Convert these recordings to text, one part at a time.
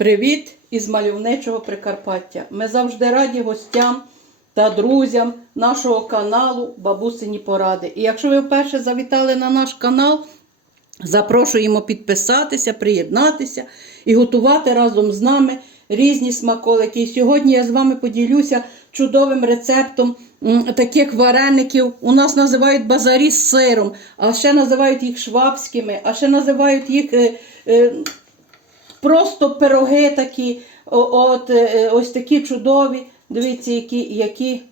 Привіт із мальовничого Прикарпаття. Ми завжди раді гостям та друзям нашого каналу Бабусині Поради. І якщо ви вперше завітали на наш канал, запрошуємо підписатися, приєднатися і готувати разом з нами різні смаколики. І сьогодні я з вами поділюся чудовим рецептом таких вареників. У нас називають базарі з сиром, а ще називають їх швабськими, а ще називають їх. Е, е, Просто пироги такі, от е, ось такі чудові. Дивіться, які, які,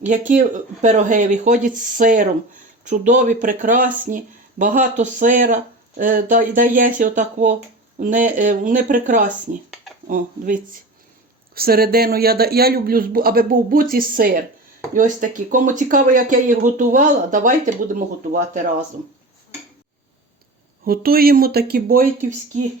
які пироги виходять з сиром. Чудові, прекрасні, багато сира е, да- дається отако. Вони, е, вони прекрасні. О, дивіться. Всередину я, я люблю, аби був буці сир. І ось такі. Кому цікаво, як я їх готувала, давайте будемо готувати разом. Готуємо такі бойківські е,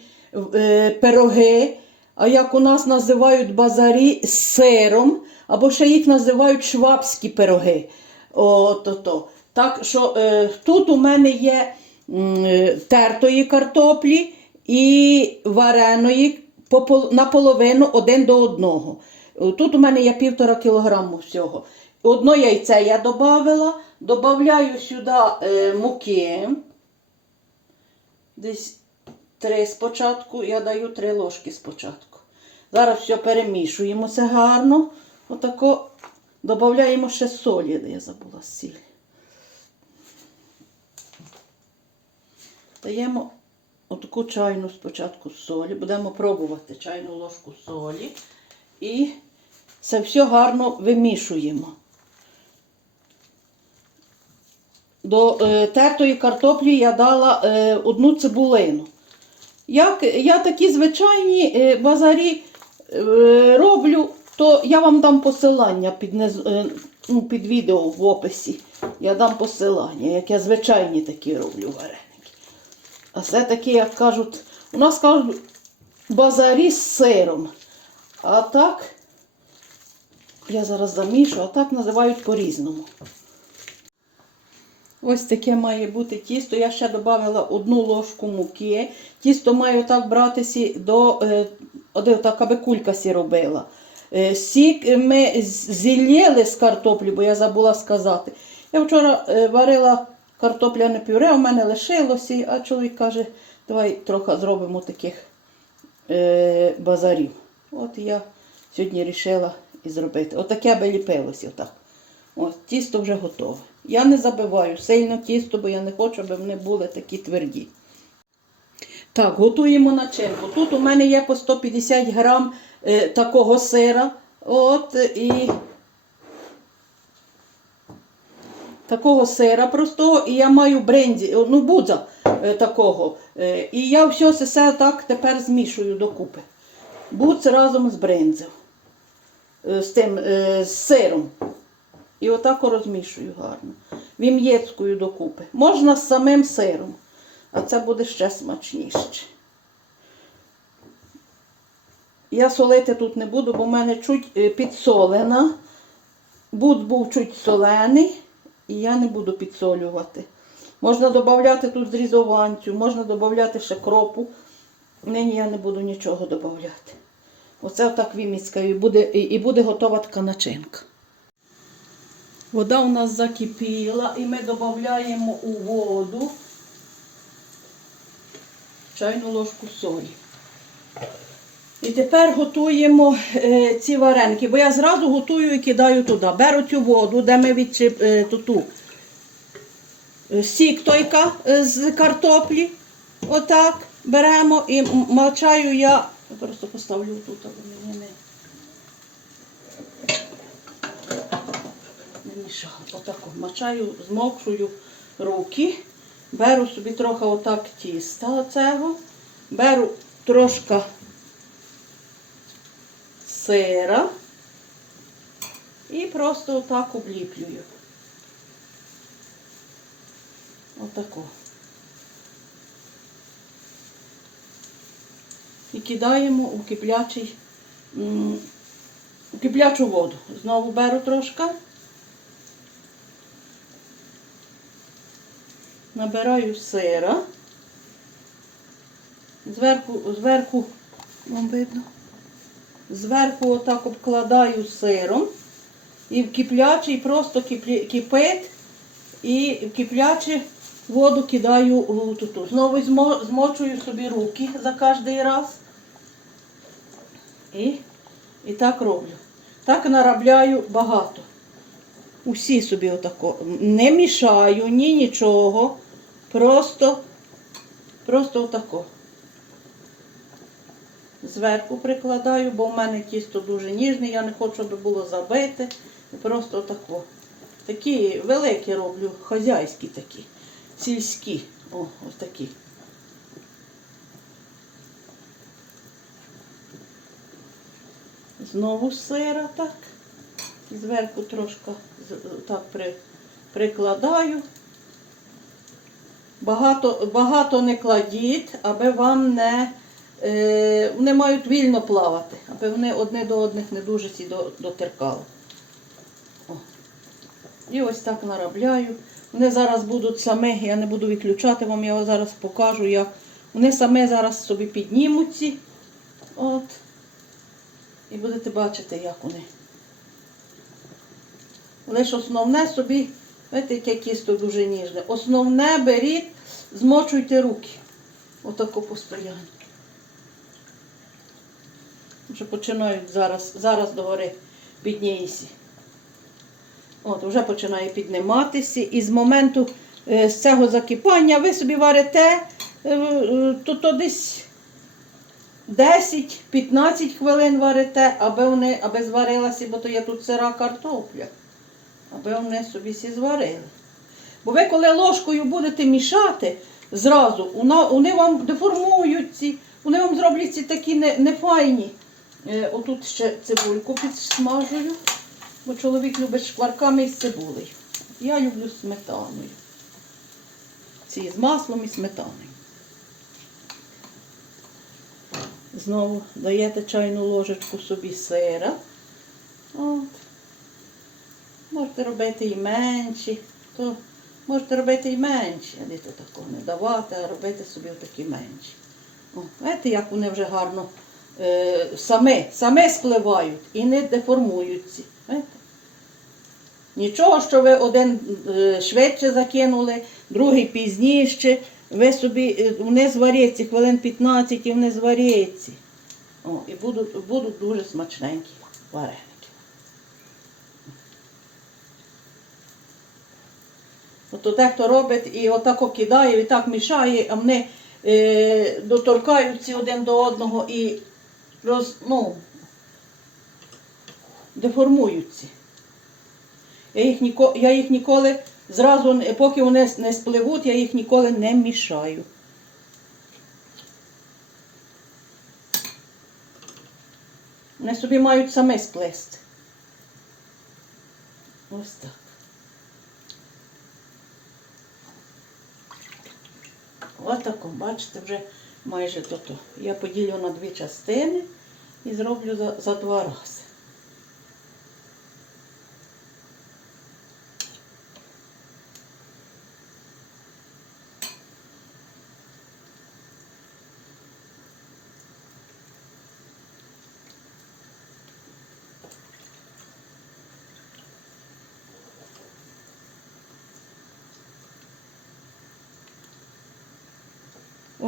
пироги, а як у нас називають базарі з сиром, або ще їх називають швабські пироги. От, ото. Так що е, тут у мене є е, тертої картоплі і вареної наполовину один до одного. Е, Тут у мене є півтора кілограму всього. Одно яйце я додавила, додаю сюди е, муки. Десь три спочатку, я даю три ложки спочатку. Зараз все перемішуємо це гарно. Отако додаємо ще солі, я забула сіль. Даємо отаку чайну спочатку солі. Будемо пробувати чайну ложку солі. І це все гарно вимішуємо. До е, тертої картоплі я дала е, одну цибулину. Як я такі звичайні е, базарі е, роблю, то я вам дам посилання під, е, ну, під відео в описі. Я дам посилання, як я звичайні такі роблю вареники. А це такі, як кажуть, у нас кажуть базарі з сиром. А так, я зараз замішу, а так називають по-різному. Ось таке має бути тісто. Я ще додала одну ложку муки. Тісто має отак братися до е, так, аби кулька сі робила. Е, Сік ми зілєли з картоплі, бо я забула сказати. Я вчора е, варила картопляне пюре, у мене лишилося, а чоловік каже, давай трохи зробимо таких базарів. От я сьогодні вирішила і зробити. Отаке аби ліпилося. Отак. Ось, тісто вже готове. Я не забиваю сильно тісто, бо я не хочу, аби вони були такі тверді. Так, готуємо начинку. Тут у мене є по 150 грам е, такого сира. От, і такого сира простого, і я маю бренді, ну, будза е, такого. Е, і я все все так тепер змішую докупи. Будз разом з брензем. Е, з тим, з сиром. І отак розмішую гарно. Вім'єцькою докупи. Можна з самим сиром, а це буде ще смачніше. Я солити тут не буду, бо в мене чуть е, підсолена. Буд був чуть солений, і я не буду підсолювати. Можна додати тут зрізованцю, можна додати ще кропу. Нині я не буду нічого додати. Оце отак віміцькою буде, і буде готова така начинка. Вода у нас закипіла і ми додаємо у воду чайну ложку солі. І тепер готуємо е, ці вареники, бо я зразу готую і кидаю туди. Беру цю воду, де ми відчип, е, ту, е, сік тойка е, з картоплі. Отак беремо і м- мачаю я. Я просто поставлю тут, не. Отако мачаю, змокшую руки, беру собі трохи отак тіста оцього, беру трошки сира і просто отак обліплюю. Отако. І кидаємо у киплячий, у киплячу воду. Знову беру трошки. Набираю сира. Зверху, зверху Вам видно? Зверху отак обкладаю сиром. І в киплячий просто кипить. І в киплячу воду кидаю у туту. Знову змочую собі руки за кожний раз. І, і так роблю. Так наробляю багато. Усі собі отако. Не мішаю, ні нічого. Просто, просто отако. Зверху прикладаю, бо в мене тісто дуже ніжне, я не хочу, щоб було забите. Просто отако. Такі великі роблю, хазяйські такі, сільські. О, ось такі. Знову сира так. Зверху трошки так прикладаю. Багато, багато не кладіть, аби вам не, е, вони мають вільно плавати, аби вони одне до одних не дуже сі до- дотеркали. О. І ось так наробляю. Вони зараз будуть самі, я не буду виключати вам, я зараз покажу, як вони самі зараз собі піднімуться. От. І будете бачити, як вони. Лише основне собі, бачите, яке тісто дуже ніжне. Основне беріть, змочуйте руки. Отако постійно. Вже починають зараз, зараз догори піднімся. От, вже починає підніматися. І з моменту е, з цього закипання ви собі варите, е, е, то, то десь 10-15 хвилин варите, аби вони аби зварилася, бо то є тут сира картопля. Аби вони собі всі зварили. Бо ви коли ложкою будете мішати зразу, вони вам деформують ці, вони вам зроблять ці такі не- нефайні. Е, отут ще цибульку підсмажую, бо чоловік любить шкварками із цибулею. Я люблю сметаною. Ці з маслом і сметаною. Знову даєте чайну ложечку собі сира. От. Можете робити і менші, то можете робити і менші, не такого не давати, а робити собі такі менші. О, Знаєте, як вони вже гарно е, самі, самі спливають і не деформуються. Знаєте? Нічого, що ви один е, швидше закинули, другий пізніше, ви собі, е, вони зваряться хвилин 15 і вони зваряться. О, і будуть, будуть дуже смачненькі вареники. Ото дехто робить і отако кидає, і так мішає, а вони е, доторкаються один до одного і роз, ну, деформуються. Я їх, ніко, я їх ніколи зразу, поки вони не спливуть, я їх ніколи не мішаю. Вони собі мають самі сплести. Ось так. Отако, бачите, вже майже то. Я поділю на дві частини і зроблю за, за два рази.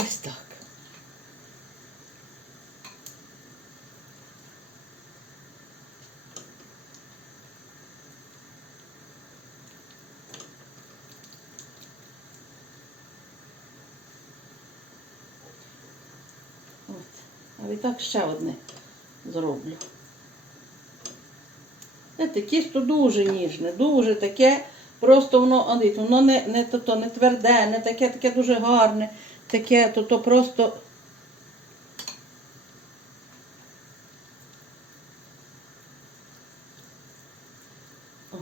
Ось так. От. А відтак ще одне зроблю. Знаєте, тісто дуже ніжне, дуже таке, просто воно, воно не, не, то, не тверде, не таке, таке дуже гарне, таке, то, то просто. О,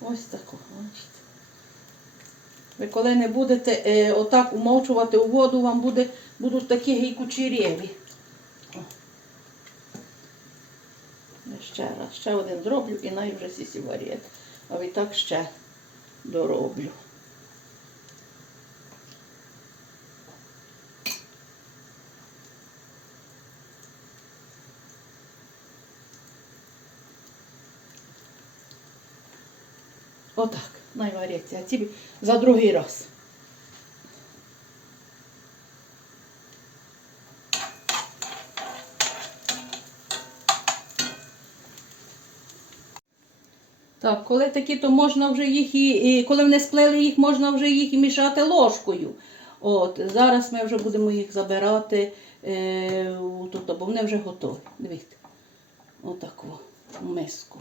Ось тако, бачите. Ви коли не будете е, отак умовчувати у воду, вам буде, будуть такі гейкучерєві. Ще раз, ще один зроблю і най вже сісі варієт. А відтак ще дороблю. Отак, найваряться. А ці за другий раз. Так, коли такі, то можна вже їх і, і коли вони сплели їх, можна вже їх і мішати ложкою. От, зараз ми вже будемо їх забирати е, тут, бо вони вже готові. Дивіться. Отак о, в миску.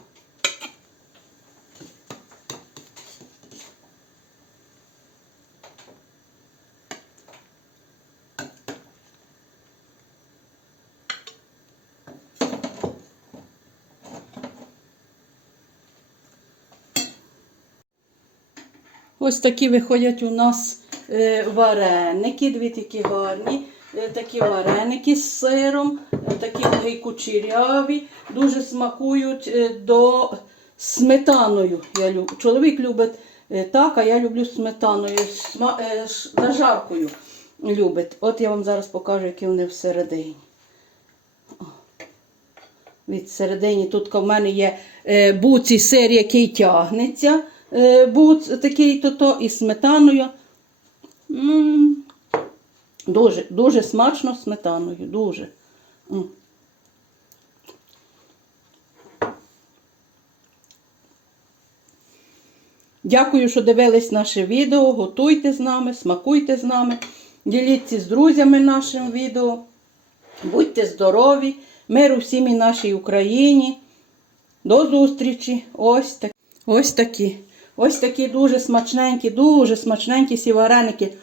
Ось такі виходять у нас е, вареники, дві такі гарні. Е, такі вареники з сиром, е, такі такі кучеряві, дуже смакують до сметаною. Я люб... Чоловік любить так, а я люблю сметаною, сма... зажаркою любить. От я вам зараз покажу, які вони всередині. Від середині тут в мене є буці сир, який тягнеться. Е, буц такий то із сметаною. Дуже, дуже смачно сметаною. Дуже. Дякую, що дивились наше відео. Готуйте з нами, смакуйте з нами, діліться з друзями нашим відео. Будьте здорові, миру всім і нашій Україні. До зустрічі. Ось так. Ось такі. Ось такі дуже смачненькі, дуже смачненькі ці вареники.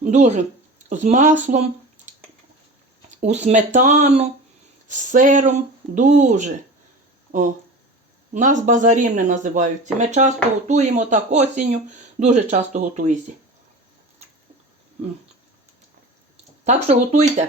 Дуже з маслом, у сметану, з сиром. Дуже. О. Нас базарівни називаються. Ми часто готуємо так осінню, дуже часто готується. Так що готуйте.